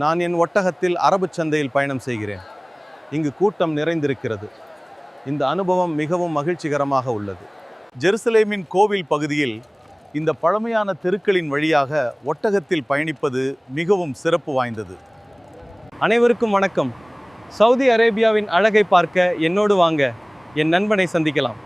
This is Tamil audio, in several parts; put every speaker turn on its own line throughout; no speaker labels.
நான் என் ஒட்டகத்தில் அரபு சந்தையில் பயணம் செய்கிறேன். இங்கு கூட்டம் நிறைந்திருக்கிறது. இந்த அனுபவம் மிகவும் மகிழ்ச்சிகரமாக உள்ளது. ஜெருசலேமின் கோவில் பகுதியில் இந்த பழமையான தெருக்களின் வழியாக ஒட்டகத்தில் பயணிப்பது மிகவும் சிறப்பு வாய்ந்தது.
அனைவருக்கும் வணக்கம். சவுதி அரேபியாவின் அழகை பார்க்க என்னோடு வாங்க என் நண்பனை சந்திக்கலாம்.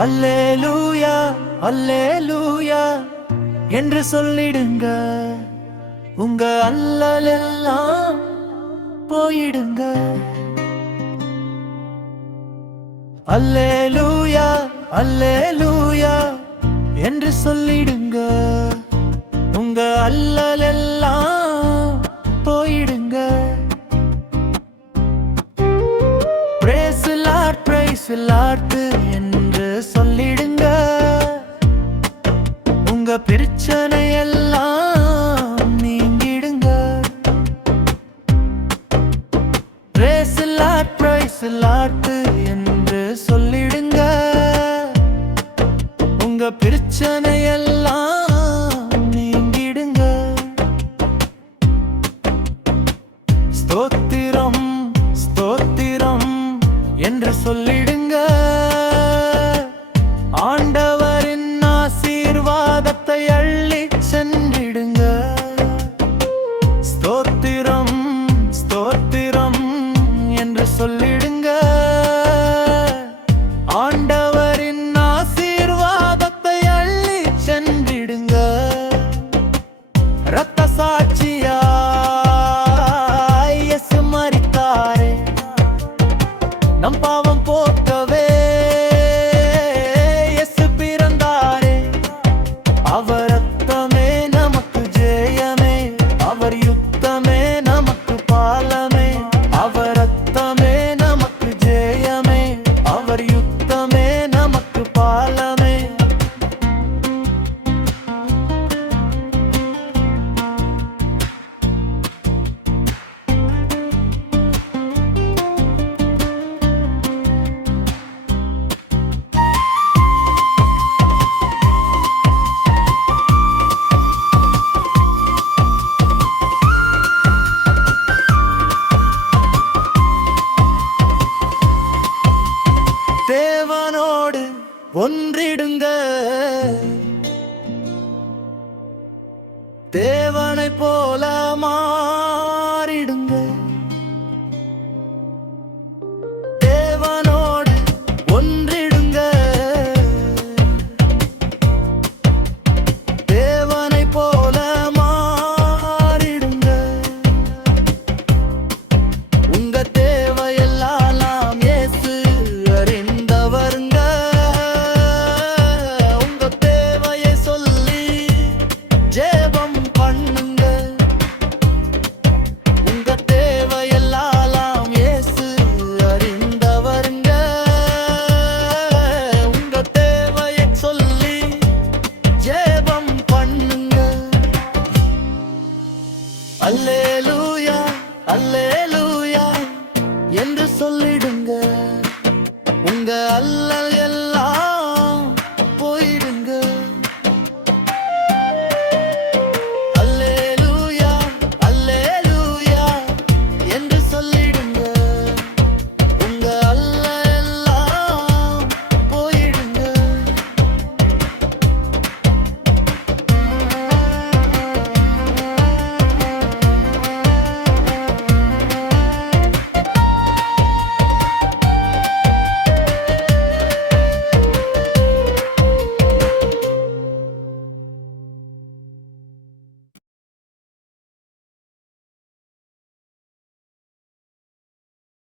அல்லேலூயா அல்லேலூயா. என்று சொல்லிடுங்க. உங்க அல்லல் எல்லாம் போயிடுங்க. அல்லேலூயா அல்லேலூயா. என்று சொல்லிடுங்க. உங்க அல்லல் எல்லாம் போயிடுங்க. பிரேஸ் the பிரைஸ் praise உங்க பிரச்சனை எல்லாம் நீங்கிடுங்க என்று சொல்லிடுங்க. உங்க பிரச்சனை எல்லாம் நீங்கிடுங்க. ஸ்தோத்திரம் ஸ்தோத்திரம் என்று சொல்லிடுங்க. தேவனோடு ஒன்றிடுங்க. தேவனை போல மாறிடுங்க. தேவனோடு ஒன்றிடுங்க. தேவனை போல மாறிடுங்க. உங்க தே அல்லேலூயா அல்லேலூயா என்று சொல்லிடுங்க. உங்க அல்லல் எல்லாம்